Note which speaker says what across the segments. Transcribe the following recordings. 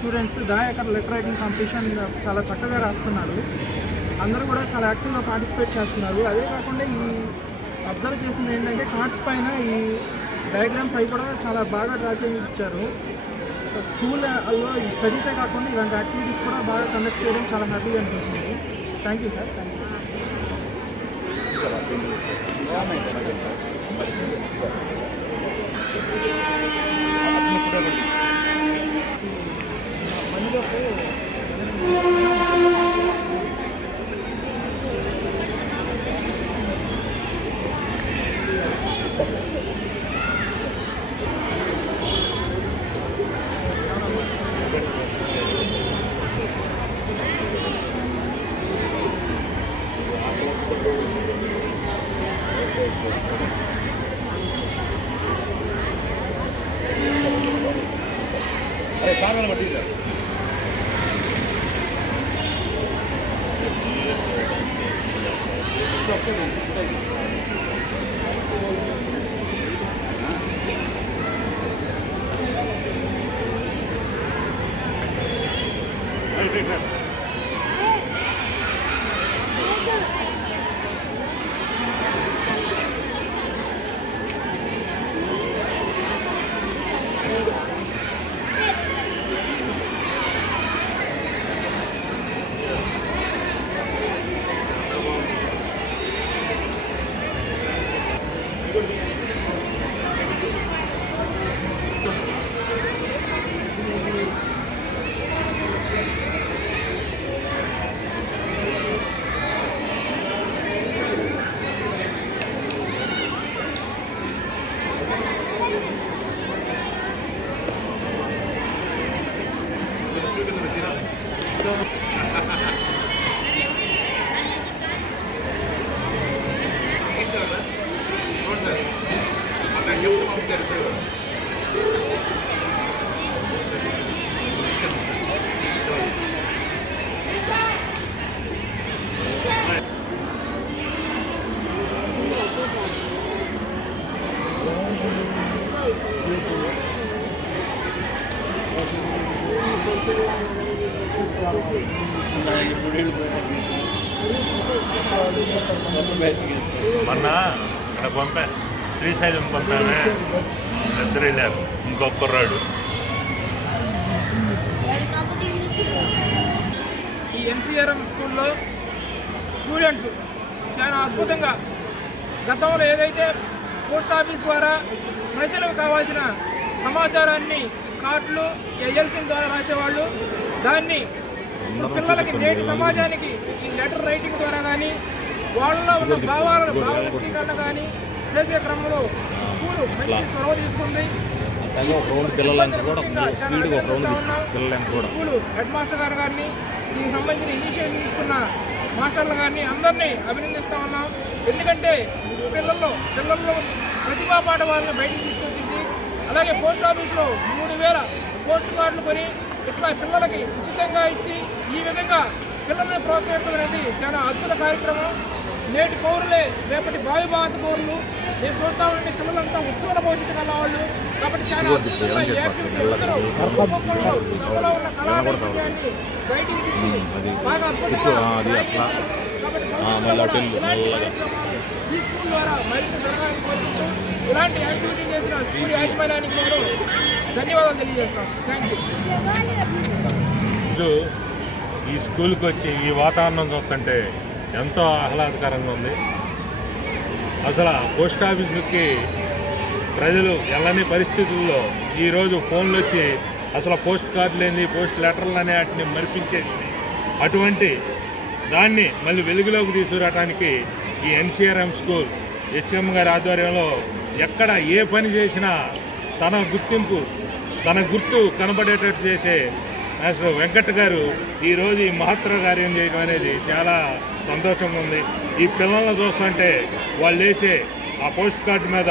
Speaker 1: Students Dayakar letter writing competition చాలా చక్కగా రాస్తున్నారు. అందరూ కూడా చాలా యాక్టివ్గా పార్టిసిపేట్ చేస్తున్నారు. అదే కాకుండా ఈ అబ్జర్వ్ చేసింది ఏంటంటే కార్డ్స్ పైన ఈ డయాగ్రామ్స్ అవి కూడా చాలా బాగా డ్రా చేయించారు. స్కూల్లో ఈ స్టడీసే కాకుండా ఇలాంటి యాక్టివిటీస్ కూడా బాగా కండక్ట్ చేయడం చాలా హ్యాపీగా అనిపిస్తుంది. Thank you sir. Thank you
Speaker 2: మొన్న ఇక్కడ పంపా శ్రీశైలం పంపామే ఇద్దరు వెళ్ళారు ఇంకొక కుర్రాడు.
Speaker 1: ఈ ఎన్సీఆర్ఎం స్కూల్లో స్టూడెంట్స్ చాలా అద్భుతంగా గతంలో ఏదైతే పోస్ట్ ఆఫీస్ ద్వారా ప్రజలకు కావాల్సిన సమాచారాన్ని కార్డులు ఎల్సీల ద్వారా రాసేవాళ్ళు దాన్ని పిల్లలకి నేటి సమాజానికి ఈ లెటర్ రైటింగ్ ద్వారా కానీ వాళ్ళలో ఉన్న భావాలను భావ వ్యక్తీకరణ కానీ చేసే క్రమంలో స్కూలు మంచి చొరవ తీసుకుంది. స్కూలు హెడ్ మాస్టర్ గారు గారిని దీనికి సంబంధించిన ఇనిషియేషన్ తీసుకున్న మాస్టర్లు గారిని అందరినీ అభినందిస్తా ఉన్నాం. ఎందుకంటే పిల్లల్లో పిల్లల్లో ప్రతిభా పాట వాళ్ళని బయటికి తీసుకొచ్చింది. అలాగే పోస్ట్ ఆఫీస్లో మూడు వేల పోస్ట్ కార్డులు కొని ఇట్లా పిల్లలకి ఉచితంగా ఇచ్చి ఈ విధంగా పిల్లల్ని ప్రోత్సహించడం అనేది చాలా అద్భుత కార్యక్రమం. నేటి పౌరులే రేపటి భావి భారత పౌరులు. నేను చూస్తా ఉంటే పిల్లలంతా ఉజ్వల భవిష్యత్తు కల వాళ్ళు. కాబట్టి చాలా అద్భుతంగా ఉన్న కళా నైపుణ్యాన్ని బయటికి తెచ్చి బాగా అద్భుతంగా. కాబట్టి ఈ స్కూల్ ద్వారా మరింత జరగాలని కోరుకుంటూ ఇలాంటి యాక్టివిటీ చేసిన స్కూల్ యాజమాన్యానికి నేను ధన్యవాదాలు తెలియజేస్తాను. థ్యాంక్ యూ
Speaker 2: ఈ స్కూల్కి వచ్చి ఈ వాతావరణం చూస్తుంటే ఎంతో ఆహ్లాదకరంగా ఉంది. అసలు పోస్ట్ ఆఫీసుకి ప్రజలు వెళ్ళని పరిస్థితుల్లో ఈరోజు ఫోన్లు వచ్చి అసలు పోస్ట్ కార్డులు ఏంది పోస్ట్ లెటర్లు అనే వాటిని మరిపించేది. అటువంటి దాన్ని మళ్ళీ వెలుగులోకి తీసుకురావడానికి ఈ ఎన్సీఆర్ఎం స్కూల్ హెచ్ఎం గారి ఆధ్వర్యంలో ఎక్కడ ఏ పని చేసినా తన గుర్తింపు తన గుర్తు కనబడేటట్టు చేసే అసలు వెంకట్ గారు ఈరోజు ఈ మహత్తర కార్యం చేయడం అనేది చాలా సంతోషంగా ఉంది. ఈ పిల్లల్ని చూస్తుంటే వాళ్ళు వేసే ఆ పోస్ట్ కార్డు మీద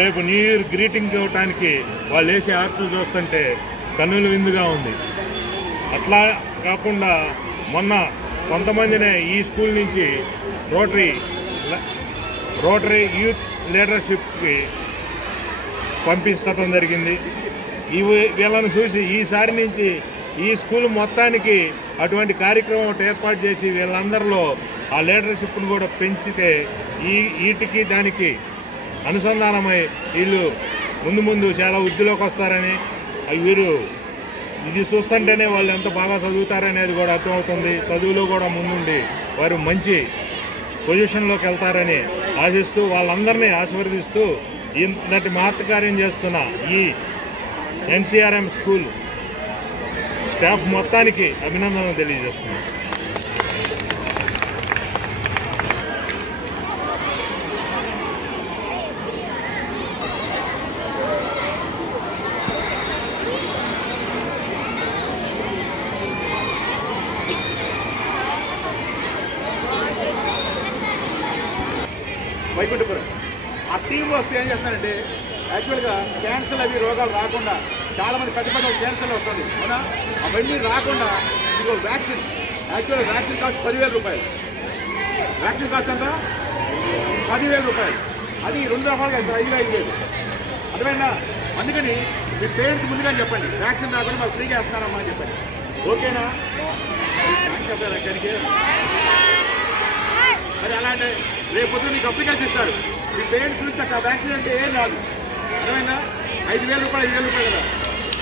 Speaker 2: రేపు న్యూ ఇయర్ గ్రీటింగ్ ఇవ్వటానికి వాళ్ళు వేసే ఆర్ట్లు చూస్తుంటే కన్నుల విందుగా ఉంది. అట్లా కాకుండా మొన్న కొంతమందినే ఈ స్కూల్ నుంచి రోటరీ రోటరీ యూత్ లీడర్షిప్కి పంపించడం జరిగింది. ఇవి వీళ్ళని చూసి ఈసారి నుంచి ఈ స్కూల్ మొత్తానికి అటువంటి కార్యక్రమం ఒకటి ఏర్పాటు చేసి వీళ్ళందరిలో ఆ లీడర్షిప్ను కూడా పెంచితే ఈ వీటికి దానికి అనుసంధానమై వీళ్ళు ముందు ముందు చాలా వృద్ధిలోకి వస్తారని వీరు ఇది చూస్తుంటేనే వాళ్ళు ఎంత బాగా చదువుతారనేది కూడా అర్థమవుతుంది. చదువులో కూడా ముందుండి వారు మంచి పొజిషన్లోకి వెళ్తారని ఆశిస్తూ వాళ్ళందరినీ ఆశీర్వదిస్తూ ఇంతటి మహత్కార్యం చేస్తున్న ఈ ఎన్సీఆర్ఎం స్కూల్ స్టాఫ్ మొత్తానికి అభినందనలు తెలియజేస్తున్నాను.
Speaker 3: వైకుంఠపురం ఆ టీం వస్తే ఏం చేస్తారంటే యాక్చువల్గా క్యాన్సర్ అవి రోగాలు రాకుండా చాలామంది పెద్ద పెద్ద క్యాన్సర్లు వస్తుంది అవునా? అవన్నీ రాకుండా ఇదిగో వ్యాక్సిన్ యాక్చువల్గా వ్యాక్సిన్ కాస్ట్ పదివేల రూపాయలు. వ్యాక్సిన్ కాస్ట్ ఎంత? పదివేల రూపాయలు. అది రెండు రకాలుగా ఇస్తారు ఐదు ఐదు వేలు. అర్థమైందా? అందుకని మీ పేరెంట్స్ ముందుగానే చెప్పండి. వ్యాక్సిన్ రాకుండా మాకు ఫ్రీగా వేస్తున్నారమ్మా అని చెప్పండి. ఓకేనా? చెప్పారు అక్కడికి మరి రేపు పొద్దున నీకు అప్లికేషన్ ఇస్తారు. మీ పేరెంట్స్ నుంచి అక్కడ వ్యాక్సిన్ అంటే ఏం రాదు. ఏమైనా ఐదు వేల రూపాయలు ఐదు వేల రూపాయలు కదా.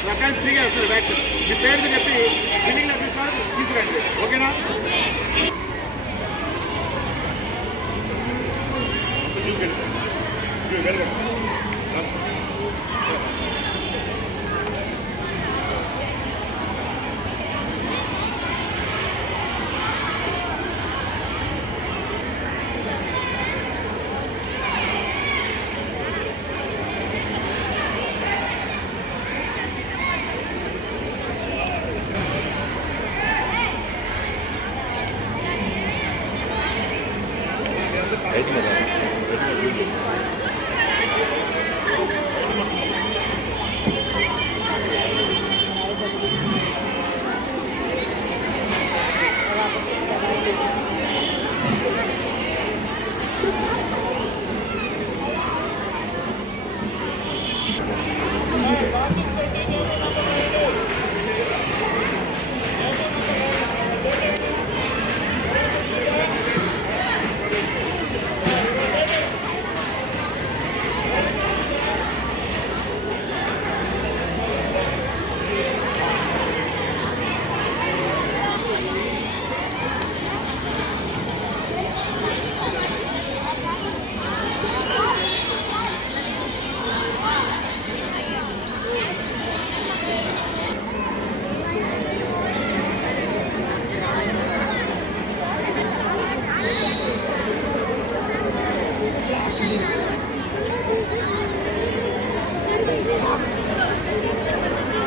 Speaker 3: రకాలు ఫ్రీగా ఇస్తారు వ్యాక్సిన్. మీ పేరెంట్స్ చెప్పి బిల్డింగ్ లభిస్తారు తీసుకురండి. ఓకేనా?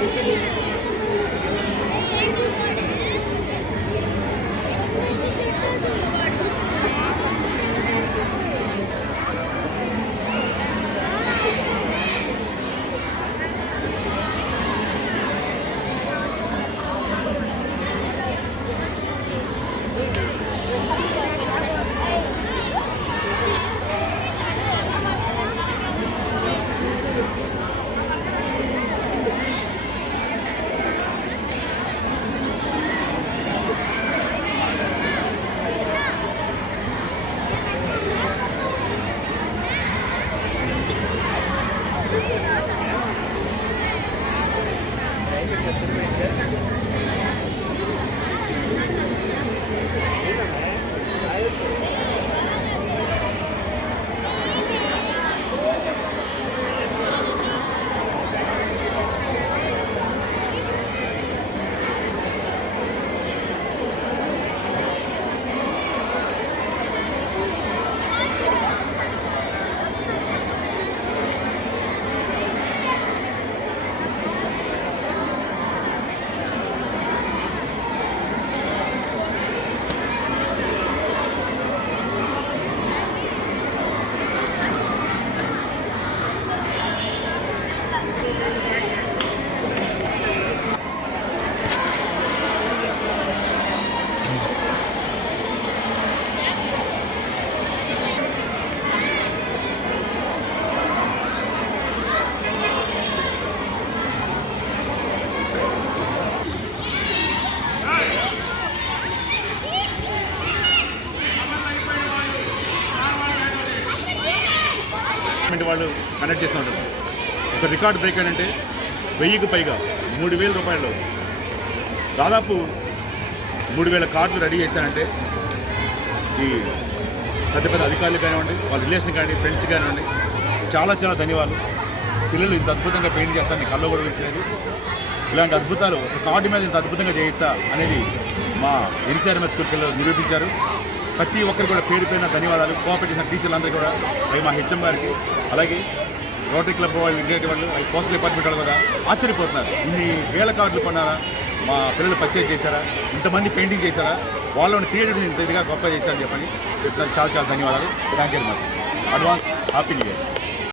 Speaker 3: Thank you. రికార్డ్ బ్రేక్ అంటే వెయ్యికి పైగా మూడు వేల రూపాయలు. దాదాపు మూడు వేల కార్డులు రెడీ చేశారంటే ఈ పెద్ద పెద్ద అధికారులు కానివ్వండి వాళ్ళ రిలేషన్ కానివ్వండి ఫ్రెండ్స్ కానివ్వండి చాలా చాలా ధన్యవాదాలు. పిల్లలు ఇంత అద్భుతంగా పెయింట్ చేస్తారని కళ్ళు కూడా ఉంచలేదు ఇలాంటి అద్భుతాలు ఒక కార్డు మీద ఇంత అద్భుతంగా చేయొచ్చా అనేది మా ఎన్సీఆర్ఎంఎస్ స్కూల్ పిల్లలు నిరూపించారు. ప్రతి ఒక్కరు కూడా పేరు పైన ధన్యవాదాలు. కోపెట్టిన చేసిన టీచర్లందరూ కూడా అవి మా హెచ్ఎం గారికి. అలాగే రోటరీ క్లబ్ వాళ్ళు ఇండియా వాళ్ళు అవి పోస్టల్ డిపార్ట్మెంట్ వాళ్ళు కూడా ఆశ్చర్యపోతున్నారు. ఇన్ని వేల కార్డులు కొన్నారా మా పిల్లలు పర్చేజ్ చేశారా? ఇంతమంది పెయింటింగ్ చేశారా? వాళ్ళని క్రియేటివ్ ఇంత ఇదిగా గొప్ప చేశారని చెప్పని చెప్తున్నారు చాలా చాలా ధన్యవాదాలు. Thank you very much advance happy new year